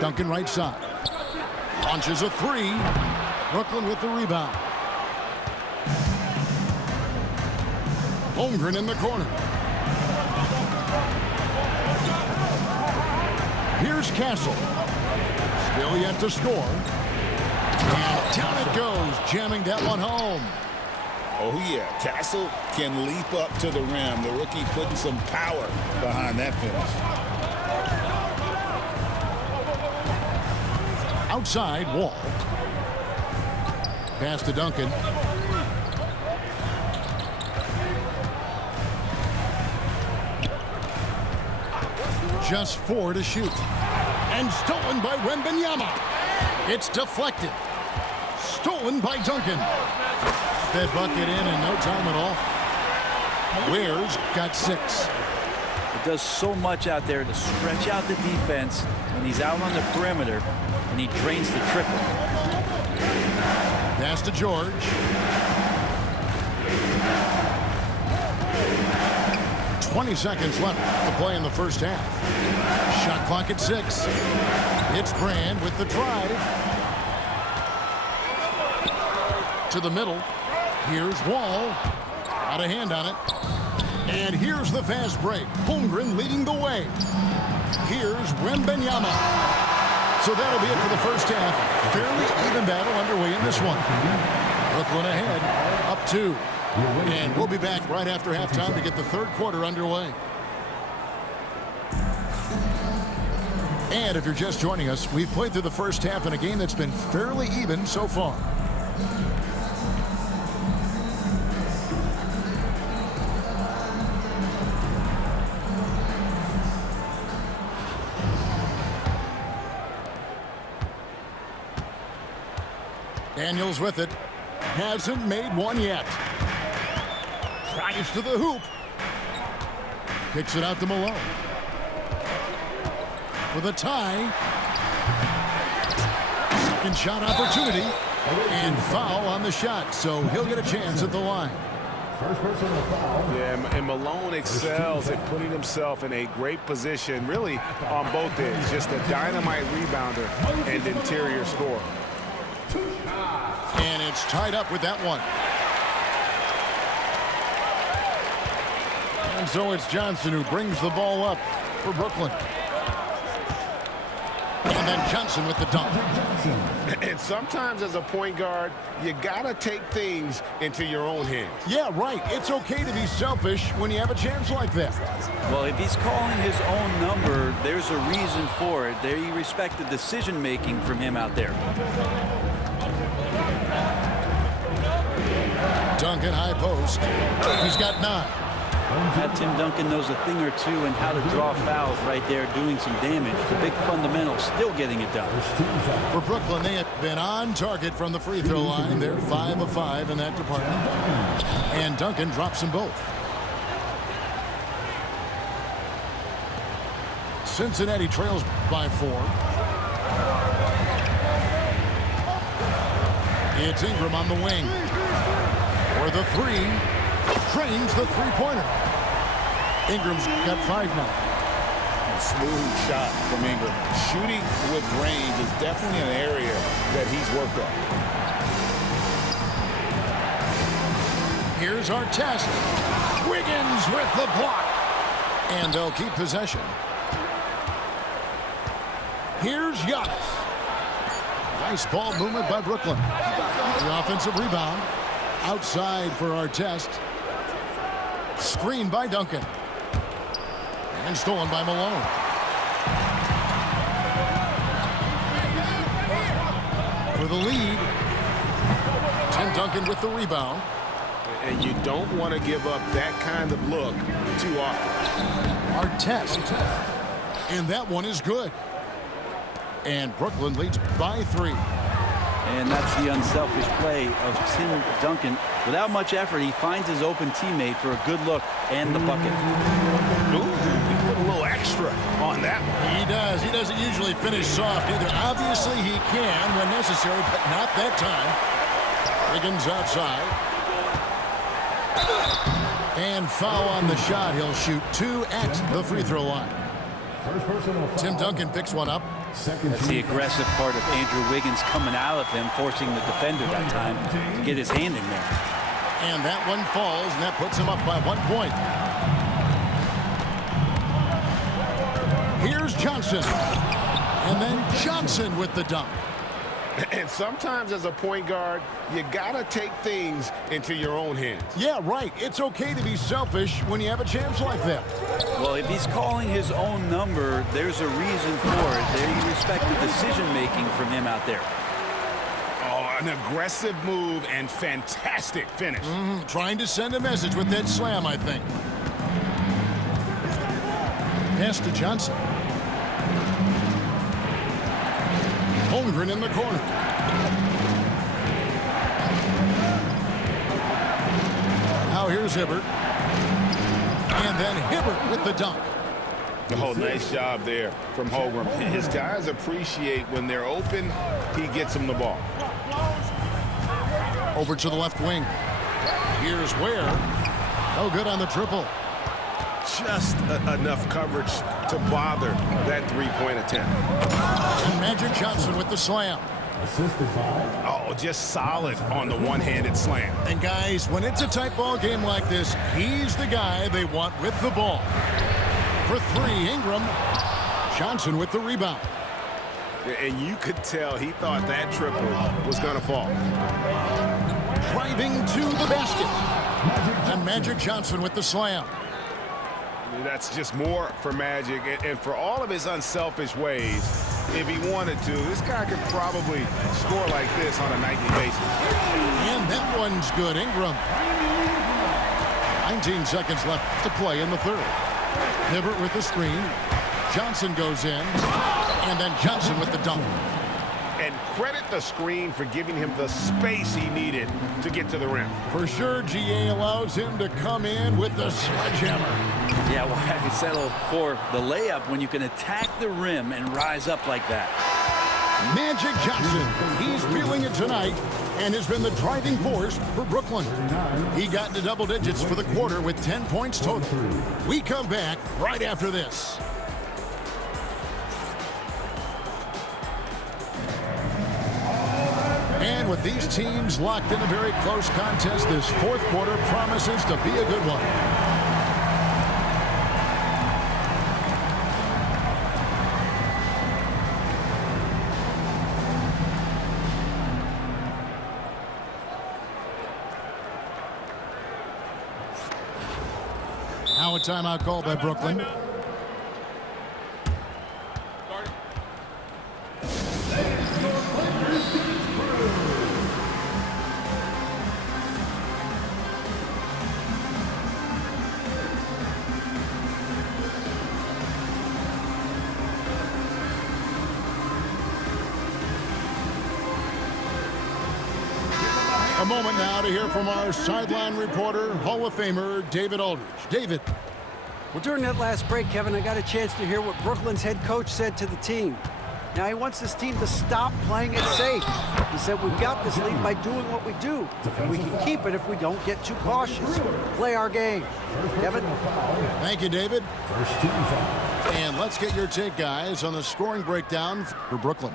Duncan right side. Launches a three. Brooklyn with the rebound. Holmgren in the corner. Here's Castle. Still yet to score. And down it goes, jamming that one home. Oh, yeah. Castle can leap up to the rim. The rookie putting some power behind that finish. Outside, Wall. Pass to Duncan. Just 4 to shoot. And stolen by Wembanyama. It's deflected. Stolen by Duncan. That bucket in no time at all. Ware's got 6. It does so much out there to stretch out the defense when he's out on the perimeter, and he drains the triple. Pass to George. "20 seconds left to play in the first half. Shot clock at 6. It's Brand with the drive. To the middle. Here's Wall. Got a hand on it. And here's the fast break. Holmgren leading the way. Here's Wembanyama. So that'll be it for the first half. Fairly even battle underway in this one. Brooklyn ahead, up 2. And we'll be back right after halftime to get the third quarter underway. And if you're just joining us, we've played through the first half in a game that's been fairly even so far. Daniels with it. Hasn't made one yet. Drives to the hoop. Kicks it out to Malone. For the tie. Second shot opportunity. And foul on the shot. So he'll get a chance at the line. First person to foul. Yeah, and Malone excels at putting himself in a great position, really on both ends. Just a dynamite rebounder and interior scorer. And it's tied up with that one. And so it's Johnson who brings the ball up for Brooklyn. And then Johnson with the dunk. And sometimes as a point guard, you gotta take things into your own hands. Yeah, right. It's okay to be selfish when you have a chance like that. Well, if he's calling his own number, there's a reason for it. They respect the decision-making from him out there. Duncan high post. He's got 9. That Tim Duncan knows a thing or two and how to draw fouls right there, doing some damage. The big fundamental still getting it done. For Brooklyn, they have been on target from the free throw line. They're 5 of 5 in that department. And Duncan drops them both. Cincinnati trails by 4. It's Ingram on the wing. For the 3. Trains the three-pointer. Ingram's got 5 now. A smooth shot from Ingram. Shooting with range is definitely an area that he's worked on. Here's our test. Wiggins with the block. And they'll keep possession. Here's Giannis. Nice ball movement by Brooklyn. The offensive rebound. Outside for our test. Screen by Duncan. And stolen by Malone. For the lead. Tim Duncan with the rebound. And you don't want to give up that kind of look too often. Our test. And that one is good. And Brooklyn leads by 3. And that's the unselfish play of Tim Duncan. Without much effort, he finds his open teammate for a good look and the bucket. Ooh, he put a little extra on that one. He does. He doesn't usually finish soft either. Obviously, he can when necessary, but not that time. Wiggins outside. And foul on the shot. He'll shoot 2 at the free throw line. First personal foul. Tim Duncan picks one up. Second That's the aggressive part of Andrew Wiggins coming out of him, forcing the defender that time to get his hand in there. And that one falls, and that puts him up by 1 point. Here's Johnson. And then Johnson with the dunk. And sometimes as a point guard, you got to take things into your own hands. Yeah, right. It's okay to be selfish when you have a chance like that. Well, if he's calling his own number, there's a reason for it. They respect the decision-making from him out there. Oh, an aggressive move and fantastic finish. Trying to send a message with that slam, I think. Pass to Johnson. Holmgren in the corner. Now here's Hibbert. And then Hibbert with the dunk. Oh, nice job there from Holmgren. His guys appreciate when they're open, he gets them the ball. Over to the left wing. Here's Ware. No good on the triple. Just enough coverage to bother that three-point attempt. And Magic Johnson with the slam. Assisted by. Oh, just solid on the one-handed slam. And guys, when it's a tight ball game like this, he's the guy they want with the ball. For three, Ingram. Johnson with the rebound. And you could tell he thought that triple was going to fall. Driving to the basket. And Magic Johnson with the slam. That's just more for Magic, and for all of his unselfish ways, if he wanted to, this guy could probably score like this on a nightly basis. And that one's good, Ingram. 19 seconds left to play in the third. Hibbert with the screen. Johnson goes in, and then Johnson with the dunk. And credit the screen for giving him the space he needed to get to the rim. For sure, GA allows him to come in with the sledgehammer. Yeah, why settle for the layup when you can attack the rim and rise up like that? Magic Johnson, he's feeling it tonight and has been the driving force for Brooklyn. He got into double digits for the quarter with 10 points total. We come back right after this. And with these teams locked in a very close contest, this fourth quarter promises to be a good one. Now a timeout called by Brooklyn. A moment now to hear from our sideline reporter, Hall of Famer David Aldridge. David. Well, during that last break, Kevin, I got a chance to hear what Brooklyn's head coach said to the team. Now, he wants this team to stop playing it safe. He said, we've got this lead by doing what we do. We can keep it if we don't get too cautious. Play our game. Kevin? Thank you, David. First team foul. And let's get your take, guys, on the scoring breakdown for Brooklyn.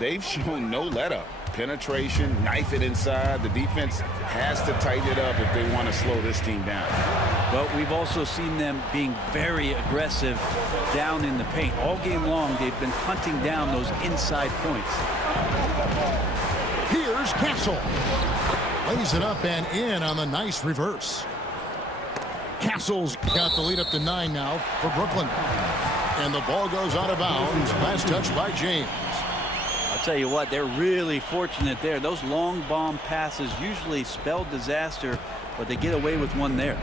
They've shown no let-up. Penetration, knife it inside. The defense has to tighten it up if they want to slow this team down. But we've also seen them being very aggressive down in the paint. All game long, they've been hunting down those inside points. Here's Castle. Lays it up and in on the nice reverse. Castle's got the lead up to 9 now for Brooklyn. And the ball goes out of bounds. Last touch by James. I'll tell you what, they're really fortunate there. Those long bomb passes usually spell disaster, but they get away with one there.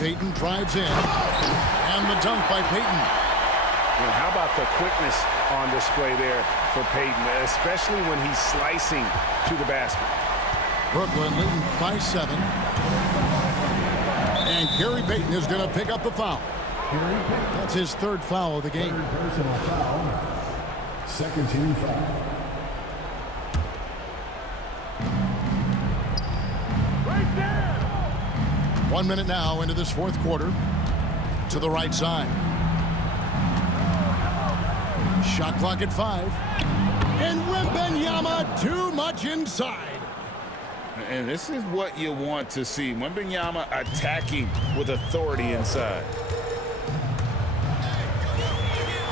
Payton drives in. And the dunk by Payton. And how about the quickness on display there for Payton, especially when he's slicing to the basket. Brooklyn leading by 7. And Gary Payton is going to pick up the foul. That's his third foul of the game. Third personal foul. Second team foul. Right there. 1 minute now into this fourth quarter. To the right side. Shot clock at 5. And Wembanyama too much inside. And this is what you want to see. Wembanyama attacking with authority inside.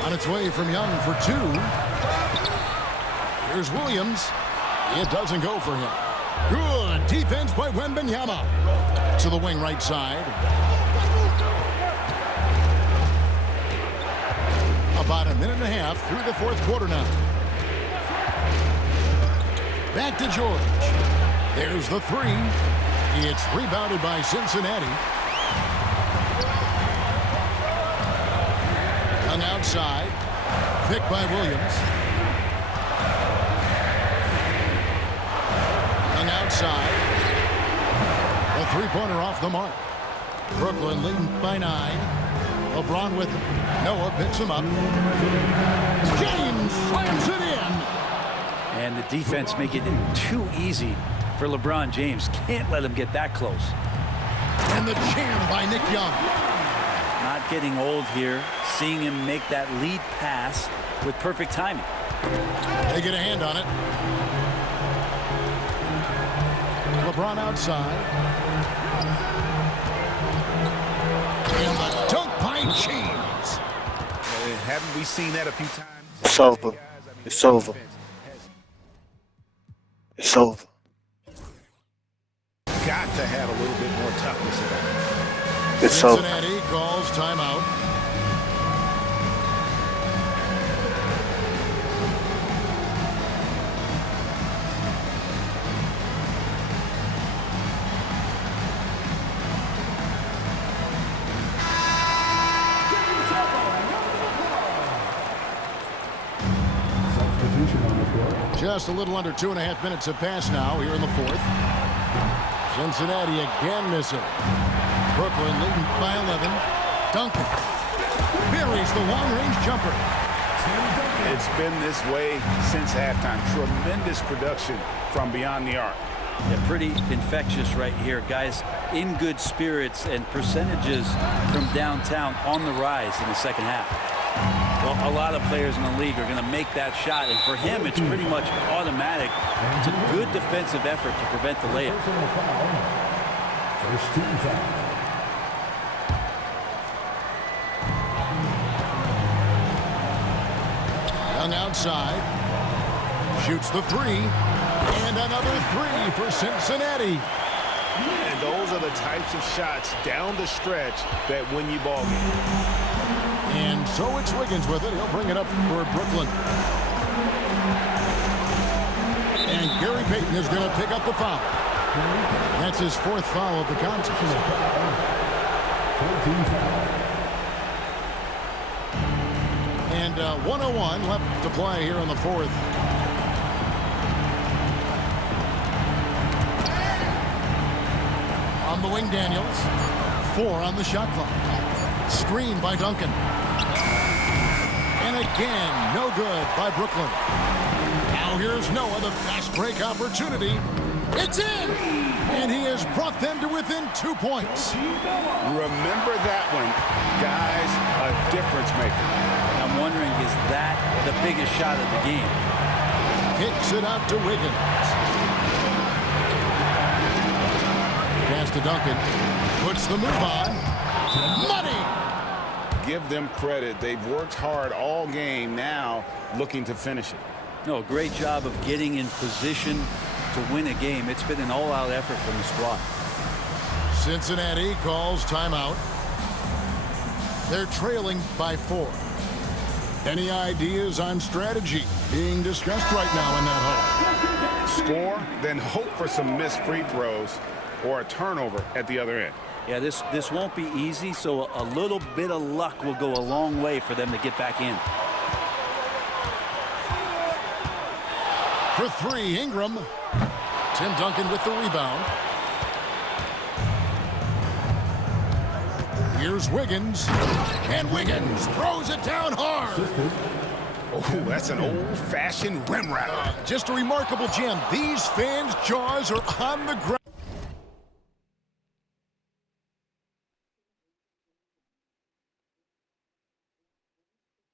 On its way from Young for 2. Here's Williams. It doesn't go for him. Good defense by Wembanyama. To the wing right side. About a minute and a half through the fourth quarter now. Back to George. There's the 3. It's rebounded by Cincinnati. Young outside. Picked by Williams. Young outside. The three-pointer off the mark. Brooklyn leading by 9. LeBron with him. Noah picks him up. James slams it in. And the defense making it too easy for LeBron James. Can't let him get that close. And the jam by Nick Young. Not getting old here. Seeing him make that lead pass with perfect timing. They get a hand on it. LeBron outside. And the dunk by James. Haven't we seen that a few times? It's over. It's over. It's over. Got to have a little bit more toughness about it. It's over. Cincinnati calls timeout. Substitution on the floor. Just a little under 2.5 minutes have passed now here in the fourth. Cincinnati again missing. Brooklyn leading by 11. Duncan buries the long-range jumper. It's been this way since halftime. Tremendous production from beyond the arc. Yeah, pretty infectious right here. Guys in good spirits and percentages from downtown on the rise in the second half. Well, a lot of players in the league are going to make that shot, and for him, it's pretty much automatic. It's a good defensive effort to prevent the layup. First team foul. Young outside. Shoots the 3. And another 3 for Cincinnati. And those are the types of shots down the stretch that win you ball games. And so it's Wiggins with it. He'll bring it up for Brooklyn. And Gary Payton is going to pick up the foul. That's his 4th foul of the contest. 14 foul. And 1:01 left to play here in the fourth. On the wing, Daniels. 4 on the shot clock. Screen by Duncan. And again, no good by Brooklyn. Now here's Noah, the fast break opportunity. It's in! And he has brought them to within 2 points. Remember that one, guys, a difference maker. I'm wondering, is that the biggest shot of the game? Kicks it out to Wiggins. Pass to Duncan. Puts the move on. Money! Give them credit. They've worked hard all game, now looking to finish it. No, great job of getting in position to win a game. It's been an all-out effort from the squad. Cincinnati calls timeout. They're trailing by 4. Any ideas on strategy being discussed right now in that hall? Score, then hope for some missed free throws or a turnover at the other end. Yeah, this won't be easy, so a little bit of luck will go a long way for them to get back in. For 3, Ingram. Tim Duncan with the rebound. Here's Wiggins. And Wiggins throws it down hard. Oh, that's an old-fashioned rim wrap. Just a remarkable jam. These fans' jaws are on the ground.